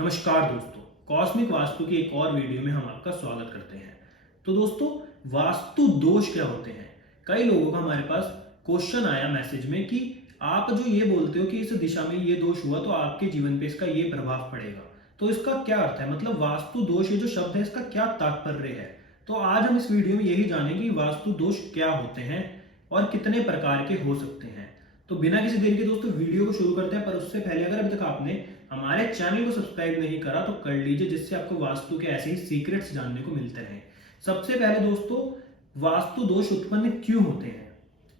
नमस्कार दोस्तों, कॉस्मिक वास्तु की एक और वीडियो में हम आपका स्वागत करते हैं। तो दोस्तों, वास्तु दोष क्या होते हैं? कई लोगों का हमारे पास क्वेश्चन आया मैसेज में कि आप जो ये बोलते हो कि इस दिशा में ये दोष हुआ तो आपके जीवन पे इसका ये प्रभाव पड़ेगा। तो इसका क्या अर्थ है? मतलब वास्तु दोष ये जो शब्द है इसका क्या तात्पर्य है? तो आज हम इस वीडियो में यही जानेंगे कि वास्तु दोष क्या होते हैं और कितने प्रकार के हो सकते हैं। तो बिना किसी देरी के दोस्तों वीडियो को शुरू करते हैं, पर उससे पहले अगर अभी तक आपने हमारे चैनल को सब्सक्राइब नहीं करा तो कर लीजिए, जिससे आपको वास्तु के ऐसे ही सीक्रेट्स जानने को मिलते रहें। सबसे पहले दोस्तों, वास्तु दोष उत्पन्न क्यों होते हैं?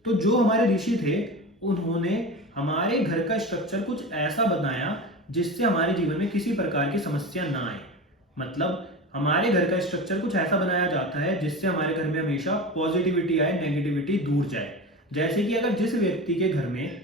तो जो हमारे ऋषि थे उन्होंने हमारे घर का स्ट्रक्चर कुछ ऐसा बनाया जिससे हमारे जीवन में किसी प्रकार की समस्या ना आए। मतलब हमारे घर का स्ट्रक्चर कुछ ऐसा बनाया जाता है जिससे हमारे घर में हमेशा पॉजिटिविटी आए, नेगेटिविटी दूर जाए। जैसे कि अगर जिस व्यक्ति के घर में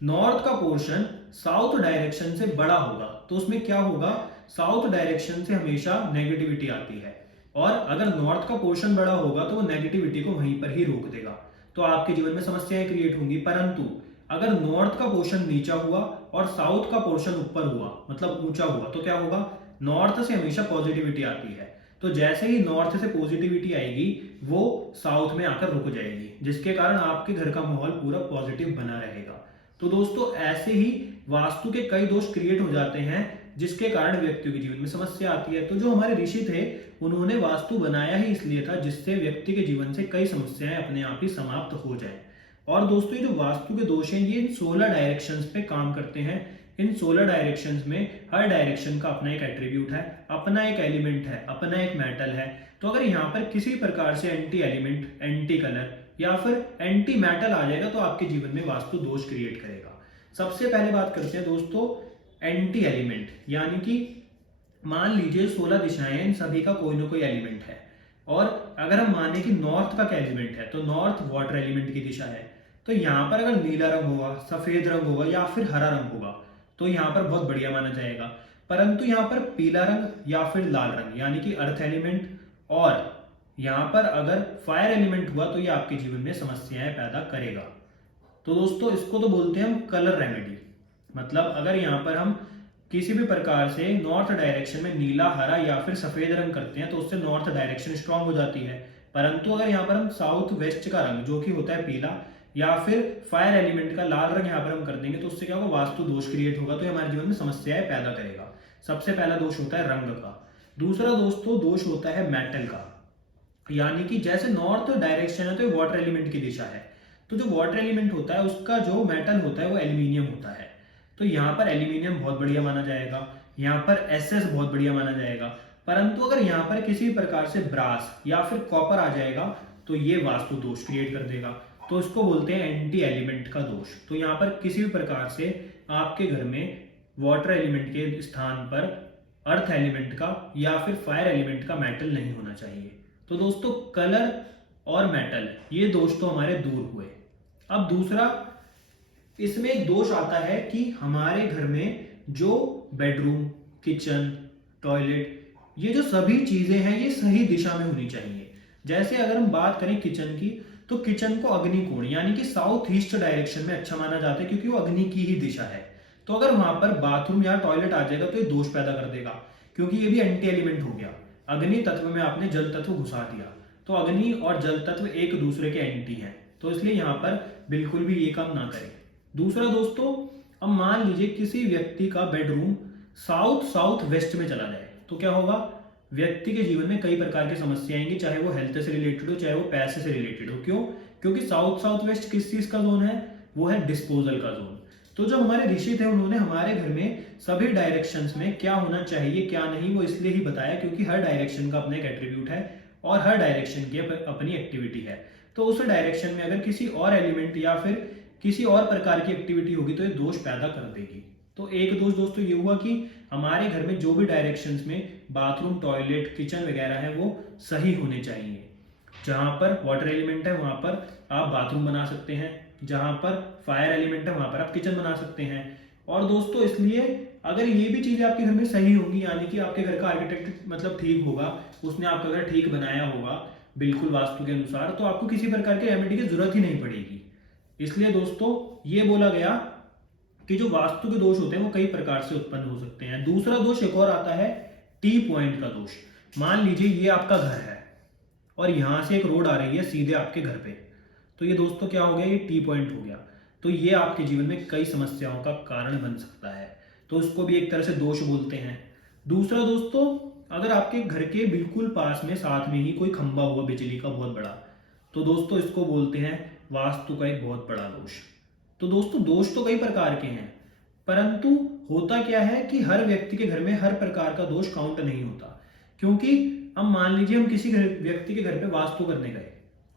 नॉर्थ का पोर्शन साउथ डायरेक्शन से बड़ा होगा तो उसमें क्या होगा, साउथ डायरेक्शन से हमेशा नेगेटिविटी आती है, और अगर नॉर्थ का पोर्शन बड़ा होगा तो वो नेगेटिविटी को वहीं पर ही रोक देगा। तो आपके जीवन में समस्याएं क्रिएट होंगी। परंतु अगर नॉर्थ का पोर्शन नीचा हुआ और साउथ का पोर्शन ऊपर हुआ, मतलब ऊंचा हुआ, तो क्या होगा, नॉर्थ से हमेशा पॉजिटिविटी आती है। तो जैसे ही नॉर्थ से पॉजिटिविटी आएगी वो साउथ में आकर रुक जाएगी, जिसके कारण आपके घर का माहौल पूरा पॉजिटिव बना रहेगा। तो दोस्तों, ऐसे ही वास्तु के कई दोष क्रिएट हो जाते हैं जिसके कारण व्यक्तियों के जीवन में समस्या आती है। तो जो हमारे ऋषि थे उन्होंने वास्तु बनाया ही इसलिए था जिससे व्यक्ति के जीवन से कई समस्याएं अपने आप ही समाप्त हो जाए। और दोस्तों, ये जो वास्तु के दोष हैं ये इन 16 डायरेक्शंस पे काम करते हैं। इन 16 डायरेक्शंस में हर डायरेक्शन का अपना एक एट्रीब्यूट है, अपना एक एलिमेंट है, अपना एक मेटल है। तो अगर यहाँ पर किसी प्रकार से एंटी एलिमेंट, एंटी कलर या फिर एंटी मेटल आ जाएगा तो आपके जीवन में वास्तु दोष क्रिएट करेगा। सबसे पहले बात करते हैं दोस्तों एंटी एलिमेंट, यानी कि मान लीजिए 16 दिशाएं, इन सभी का कोई ना कोई एलिमेंट है। और अगर हम माने कि नॉर्थ का क्या एलिमेंट है, तो नॉर्थ वाटर एलिमेंट की दिशा है। तो यहाँ पर अगर नीला रंग होगा, सफेद रंग होगा या फिर हरा रंग होगा तो यहाँ पर बहुत बढ़िया माना जाएगा। परंतु यहाँ पर पीला रंग या फिर लाल रंग यानी कि अर्थ एलिमेंट, और यहाँ पर अगर फायर एलिमेंट हुआ तो ये आपके जीवन में समस्याएं पैदा करेगा। तो दोस्तों, इसको तो बोलते हैं हम कलर रेमेडी। मतलब अगर यहाँ पर हम किसी भी प्रकार से नॉर्थ डायरेक्शन में नीला, हरा या फिर सफेद रंग करते हैं तो उससे नॉर्थ डायरेक्शन स्ट्रांग हो जाती है। परंतु अगर यहाँ पर हम साउथ वेस्ट का रंग जो कि होता है पीला या फिर फायर एलिमेंट का लाल रंग यहाँ पर हम कर देंगे तो उससे क्या होगा, वास्तु दोष क्रिएट होगा, तो ये हमारे जीवन में समस्याएं पैदा करेगा। सबसे पहला दोष होता है रंग का। दूसरा दोस्तों दोष होता है मेटल का, यानी कि जैसे नॉर्थ डायरेक्शन है तो ये वाटर एलिमेंट की दिशा है। तो जो वाटर एलिमेंट होता है उसका जो मेटल होता है वो एल्यूमिनियम होता है। तो यहाँ पर एल्यूमिनियम बहुत बढ़िया माना जाएगा, यहाँ पर एसएस बहुत बढ़िया माना जाएगा। परंतु अगर यहाँ पर किसी प्रकार से ब्रास या फिर कॉपर आ जाएगा तो ये वास्तु दोष क्रिएट कर देगा। तो इसको बोलते हैं एंटी एलिमेंट का दोष। तो यहाँ पर किसी भी प्रकार से आपके घर में वाटर एलिमेंट के स्थान पर अर्थ एलिमेंट का या फिर फायर एलिमेंट का मेटल नहीं होना चाहिए। तो दोस्तों, कलर और मेटल ये दोष तो हमारे दूर हुए। अब दूसरा इसमें एक दोष आता है कि हमारे घर में जो बेडरूम, किचन, टॉयलेट, ये जो सभी चीजें हैं ये सही दिशा में होनी चाहिए। जैसे अगर हम बात करें किचन की, तो किचन को अग्नि कोण यानी कि साउथ ईस्ट डायरेक्शन में अच्छा माना जाता है क्योंकि वो अग्नि की ही दिशा है। तो अगर वहां पर बाथरूम या टॉयलेट आ जाएगा तो ये दोष पैदा कर देगा, क्योंकि ये भी एंटी एलिमेंट हो गया। अग्नि तत्व में आपने जल तत्व घुसा दिया, तो अग्नि और जल तत्व एक दूसरे के एंटी हैं, तो इसलिए यहाँ पर बिल्कुल भी ये काम ना करें। दूसरा दोस्तों, अब मान लीजिए किसी व्यक्ति का बेडरूम साउथ साउथ वेस्ट में चला जाए तो क्या होगा, व्यक्ति के जीवन में कई प्रकार की समस्याएं आएंगी, चाहे वो हेल्थ से रिलेटेड हो, चाहे वो पैसे से रिलेटेड हो। क्यों? क्योंकि साउथ साउथ वेस्ट किस चीज का जोन है, वो है डिस्पोजल का जोन। तो जो हमारे ऋषि थे उन्होंने हमारे घर में सभी डायरेक्शंस में क्या होना चाहिए क्या नहीं वो इसलिए ही बताया क्योंकि हर डायरेक्शन का अपना एक एट्रीब्यूट है और हर डायरेक्शन की अपनी एक्टिविटी है। तो उस डायरेक्शन में अगर किसी और एलिमेंट या फिर किसी और प्रकार की एक्टिविटी होगी तो ये दोष पैदा कर देगी। तो एक दोष दोस्तों ये हुआ कि हमारे घर में जो भी डायरेक्शंस में बाथरूम, टॉयलेट, किचन वगैरह है वो सही होने चाहिए। जहां पर वाटर एलिमेंट है वहां पर आप बाथरूम बना सकते हैं, जहां पर फायर एलिमेंट है वहां पर आप किचन बना सकते हैं। और दोस्तों, इसलिए अगर ये भी चीजें आपके घर में सही होंगी, यानी कि आपके घर का आर्किटेक्ट मतलब ठीक होगा, उसने आपका घर ठीक बनाया होगा बिल्कुल वास्तु के अनुसार, तो आपको किसी प्रकार के रेमेडी की जरूरत ही नहीं पड़ेगी। इसलिए दोस्तों ये बोला गया कि जो वास्तु के दोष होते हैं वो कई प्रकार से उत्पन्न हो सकते हैं। दूसरा दोष एक और आता है टी पॉइंट का दोष। मान लीजिए ये आपका घर है और यहां से एक रोड आ रही है सीधे आपके घर पे, तो ये दोस्तों क्या हो गया, ये टी पॉइंट हो गया। तो ये आपके जीवन में कई समस्याओं का कारण बन सकता है, तो उसको भी एक तरह से दोष बोलते हैं। दूसरा दोस्तों, अगर आपके घर के बिल्कुल पास में साथ में ही कोई खंभा हुआ बिजली का बहुत बड़ा, तो दोस्तों इसको बोलते हैं वास्तु का एक बहुत बड़ा दोष। तो दोस्तों दोष तो कई प्रकार के हैं, परंतु होता क्या है कि हर व्यक्ति के घर में हर प्रकार का दोष काउंट नहीं होता। क्योंकि अब मान लीजिए हम किसी व्यक्ति के घर पे वास्तु करने गए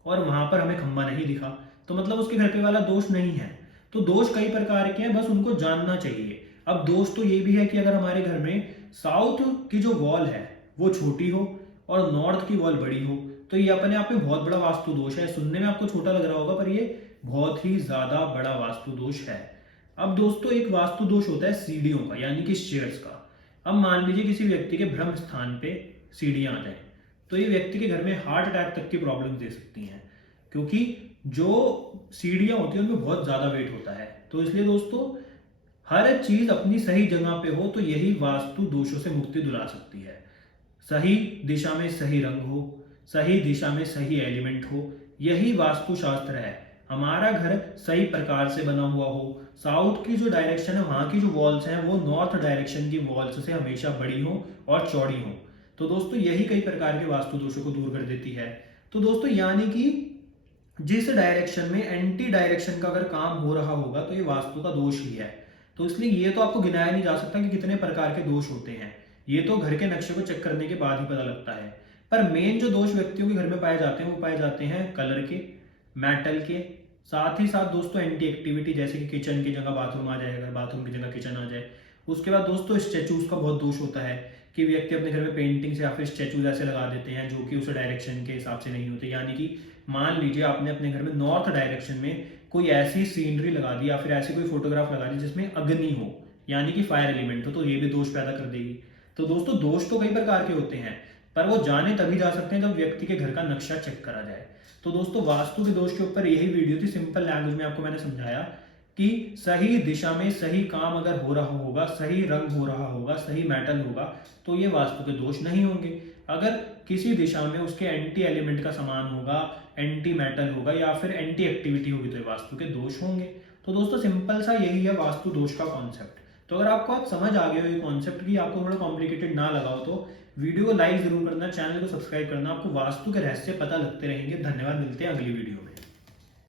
और वहां पर हमें खंभा नहीं दिखा, तो मतलब उसके घर पे वाला दोष नहीं है। तो दोष कई प्रकार के हैं, बस उनको जानना चाहिए। अब दोष तो ये भी है कि अगर हमारे घर में साउथ की जो वॉल है वो छोटी हो और नॉर्थ की वॉल बड़ी हो, तो ये अपने आप में बहुत बड़ा वास्तु दोष है। सुनने में आपको छोटा लग रहा होगा, पर ये बहुत ही ज्यादा बड़ा वास्तु दोष है। अब दोस्तों एक वास्तु दोष होता है सीढ़ियों का, यानी कि स्टेयर्स का। अब मान लीजिए किसी व्यक्ति के ब्रह्म स्थान पे सीढ़ियां आ जाए, तो ये व्यक्ति के घर में हार्ट अटैक तक की प्रॉब्लम दे सकती हैं, क्योंकि जो सीढ़ियां होती हैं उनमें बहुत ज्यादा वेट होता है। तो इसलिए दोस्तों हर चीज अपनी सही जगह पे हो तो यही वास्तु दोषों से मुक्ति दिला सकती है। सही दिशा में सही रंग हो, सही दिशा में सही एलिमेंट हो, यही वास्तु शास्त्र है। हमारा घर सही प्रकार से बना हुआ हो, साउथ की जो डायरेक्शन है वहां की जो वॉल्स हैं वो नॉर्थ डायरेक्शन की वॉल्स से हमेशा बड़ी हो और चौड़ी हो, तो दोस्तों यही कई प्रकार के वास्तु दोषों को दूर कर देती है। तो दोस्तों यानी कि जिस डायरेक्शन में एंटी डायरेक्शन का अगर काम हो रहा होगा तो ये वास्तु का दोष ही है। तो इसलिए ये तो आपको गिनाया नहीं जा सकता कि कितने प्रकार के दोष होते हैं, ये तो घर के नक्शे को चेक करने के बाद ही पता लगता है। पर मेन जो दोष व्यक्तियों के घर में पाए जाते हैं वो पाए जाते हैं कलर के, मेटल के, साथ ही साथ दोस्तों एंटी एक्टिविटी, जैसे कि किचन की जगह बाथरूम आ जाए, अगर बाथरूम की जगह किचन आ जाए। उसके बाद दोस्तों स्टैचूज का बहुत दोष होता है कि व्यक्ति अपने घर में पेंटिंग्स या फिर स्टैचूज ऐसे लगा देते हैं जो कि उस डायरेक्शन के हिसाब से नहीं होते। यानी कि मान लीजिए आपने अपने घर में नॉर्थ डायरेक्शन में कोई ऐसी सीनरी लगा दी या फिर ऐसी कोई फोटोग्राफ लगा दी जिसमें अग्नि हो, यानी कि फायर एलिमेंट हो, तो ये भी दोष पैदा कर देगी। तो दोस्तों दोष तो कई प्रकार के होते हैं, पर वो जाने तभी जा सकते हैं जब व्यक्ति के घर का नक्शा चेक करा जाए। तो दोस्तों वास्तु के दोष के ऊपर यही वीडियो थी, सिंपल लैंग्वेज में आपको मैंने समझाया कि सही दिशा में सही काम अगर हो रहा होगा, सही रंग हो रहा होगा, सही मेटल होगा, तो ये वास्तु के दोष नहीं होंगे। अगर किसी दिशा में उसके एंटी एलिमेंट का सामान होगा, एंटी मेटल होगा या फिर एंटी एक्टिविटी होगी, तो ये वास्तु के दोष होंगे। तो दोस्तों सिंपल सा यही है वास्तु दोष का कॉन्सेप्ट। तो अगर आपको आज समझ आ गया हो ये कॉन्सेप्ट की, आपको थोड़ा कॉम्प्लिकेटेड ना लगा हो, तो वीडियो को लाइक जरूर करना, चैनल को सब्सक्राइब करना, आपको वास्तु के रहस्य पता लगते रहेंगे। धन्यवाद, मिलते हैं अगली वीडियो।